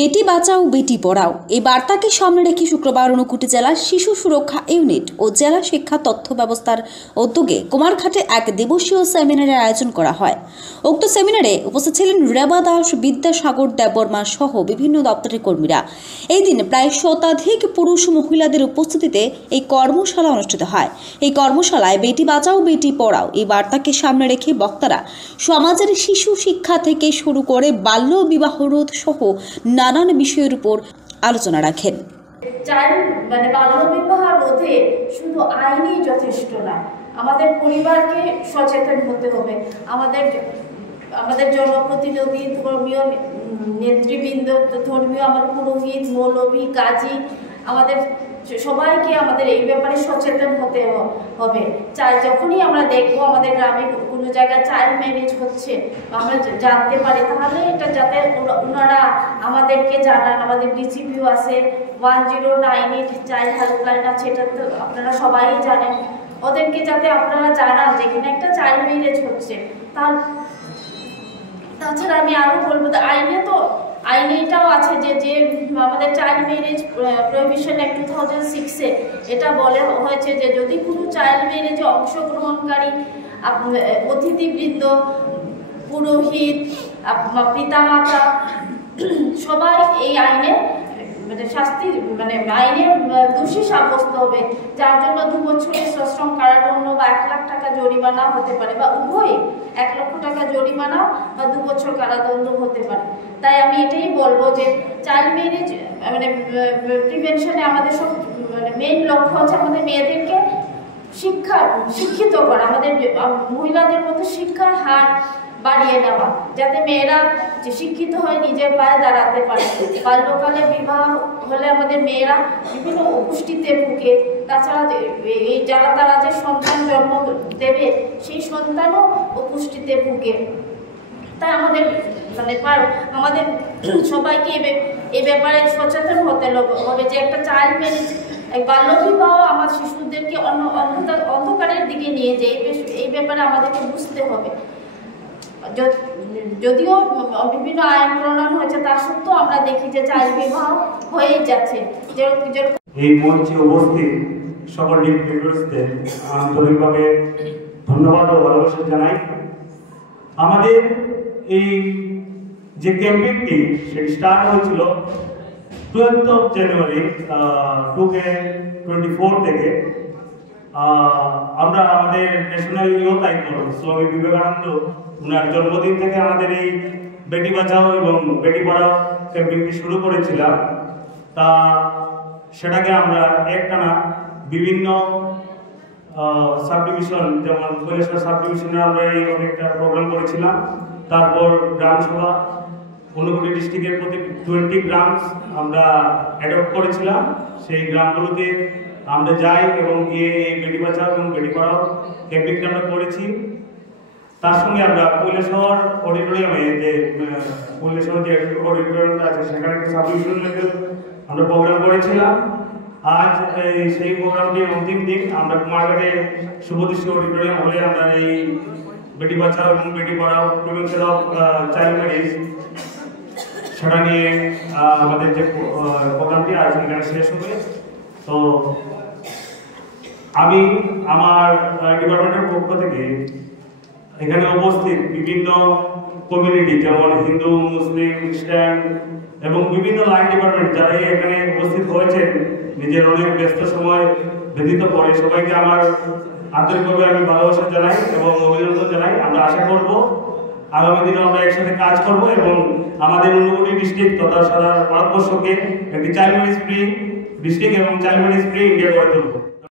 বেটি বাঁচাও বেটি পড়াও এই বার্তাকে সামনে রেখে শুক্রবার ঊনকোটি জেলা শিশু সুরক্ষা ইউনিট ও জেলা শিক্ষা তথ্য ব্যবস্থার উদ্যোগে কুমারঘাটে এক দিবসীয় সেমিনারের আয়োজন করা হয়। উক্ত সেমিনারে উপস্থিত ছিলেন রেবা দাস, বিদ্যাসাগর দেববর্মা সহ বিভিন্ন দপ্তরের কর্মীরা। এই দিন প্রায় শতাধিক পুরুষ মহিলাদের উপস্থিতিতে এই কর্মশালা অনুষ্ঠিত হয়। এই কর্মশালায় বেটি বাঁচাও বেটি পড়াও এই বার্তাকে সামনে রেখে বক্তারা সমাজের শিশু শিক্ষা থেকে শুরু করে বাল্য বিবাহ রোধ সহ নানান বিষয়ের উপর আলোচনা রাখেন। বাল্য বিবাহ রোধে শুধু আইনই যথেষ্ট না, আমাদের পরিবারকে সচেতন হতে হবে। আমাদের জনপ্রতিনিধি, ধর্মীয় নেতৃবৃন্দ, ধর্মীয় আমার পুরোহিত, মৌলভী, কাজী, আমাদের সবাইকে আমাদের এই ব্যাপারে সচেতন হতে হবে। যখনই আমরা দেখবো আমাদের গ্রামে কোনো জায়গায় চাইল্ড ম্যারেজ হচ্ছে, আমরা জানতে পারি, তাহলে এটা যাতে ওনারা আমাদেরকে জানান। আমাদের ডিসিপিও আছে, 1098 চাইল্ড হেল্পলাইন আছে, এটা তো আপনারা সবাই জানেন। ওদেরকে যাতে আপনারা জানান যে এখানে একটা চাইল্ড ম্যারেজ হচ্ছে। তাছাড়া আমি আরও বলবো, আইনে এটাও আছে যে আমাদের চাইল্ড ম্যারেজ প্রহিবিশন অ্যাক্ট 2006-এ এটা বলে হয়েছে যে যদি কোনো চাইল্ড ম্যারেজে অংশগ্রহণকারী অতিথিবৃন্দ, পুরোহিত, পিতামাতা সবাই এই আইনে আইনে দোষী সাব্যস্ত হবে, যার জন্য 2 বছরের সশ্রম কারাদণ্ড বা 1 লাখ টাকা জরিমানা হতে পারে, বা উভয় 1 লক্ষ টাকা জরিমানা বা 2 বছর কারাদণ্ড হতে পারে। তাই আমি এটাই বলবো যে চাইল্ড ম্যারেজ প্রিভেনশনে আমাদের সব মেইন লক্ষ্য হচ্ছে আমাদের মেয়েদেরকে শিক্ষিত করা, আমাদের মহিলাদের মধ্যে শিক্ষার হার বাড়িয়ে নেওয়া, যাতে মেয়েরা শিক্ষিত হয়ে নিজের পায়ে দাঁড়াতে পারে। বাল্যকালে বিবাহ হলে আমাদের মেয়েরা বিভিন্ন অপুষ্টিতে ভুগে, তাছাড়া তারা যে সন্তান জন্ম দেবে সেই সন্তানও অপুষ্টিতে ভুগে। তাই আমাদের আমাদের সবাইকে এই ব্যাপারে সচেতন হতে হবে যে একটা চাইল্ড ম্যারেজ, বাল্য বিবাহ আমার শিশুদেরকে অন্ধকারের দিকে নিয়ে যায়, এই ব্যাপারে আমাদেরকে বুঝতে হবে। যদিও বিভিন্ন আইন প্রণয়ন হয়েছে, তা সত্ত্বেও আমরা দেখি যে চাইল্ড বিবাহ হয়েই যাচ্ছে। এই মঞ্চে উপস্থিত সকল ডিস্ট্রিবিউটরদের আন্তরিকভাবে ধন্যবাদ ও ভালোবাসা জানাই। আমাদের এই যে ক্যাম্পেইনটি সেটি স্টার্ট হয়েছিল 12 জানুয়ারি 2024 থেকে। আমরা আমাদের national youth icon Swami Vivekananda ওনার জন্মদিন থেকে আমাদের এই বেটি বাঁচাও এবং বেটি পড়াও ক্যাম্পেইনটি শুরু করেছিলাম। তা সেটাকে আমরা একটানা বিভিন্ন সাব ডিভিশন, যেমন কৈলাসহর সাব ডিভিশনে আমরা এই একটা প্রোগ্রাম করেছিলাম। তারপর গ্রামসভা, ঊনকোটি ডিস্ট্রিক্টের প্রতি 20 গ্রামস আমরা অ্যাডপ্ট করেছিলাম। সেই গ্রামগুলোতে আমরা যাই এবং গিয়ে এই বেটি বাঁচাও এবং বেটি পড়াও ক্যাম্পেইনটা আমরা করেছি। তার সঙ্গে আমরা কৈলাসহর অডিটোরিয়ামে, যে কৈলাসহর যে অডিটোরিয়ামটা আছে সেখানে একটা সাব ডিভিশন লেভেল আমরা প্রোগ্রাম করেছিলাম। আজ সেই প্রোগ্রামটির অন্তিম দিন আমরা কুমারঘাটে শুভদৃষ্টি অডিটোরিয়াম হলে আমরা এই বেটি বাঁচাও এবং Beti Padhao prevention of child marriage সেটা নিয়ে আমাদের যে প্রোগ্রামটি আজ এখানে শেষ হবে। তো আমি আমার ডিপার্টমেন্টের পক্ষ থেকে এখানে উপস্থিত বিভিন্ন কমিউনিটি, যেমন হিন্দু, মুসলিম, খ্রিস্টান এবং বিভিন্ন লাইন ডিপার্টমেন্ট যারা এখানে উপস্থিত হয়েছেন নিজের অনেক ব্যস্ত সময় ব্যতীত করে, সবাইকে আমার আন্তরিকভাবে আমি ভালোবাসা জানাই এবং অভিনন্দন জানাই। আমরা আশা করব আগামী দিনে আমরা একসাথে কাজ করব এবং আমাদের ঊনকোটি ডিস্ট্রিক্ট তথা সারা ভারতবর্ষকে একটি চাইল্ড ম্যারেজ ফ্রি ডিস্ট্রিক্ট এবং চাইল্ড ম্যারেজ ফ্রি ইন্ডিয়া গড়ে তুলব।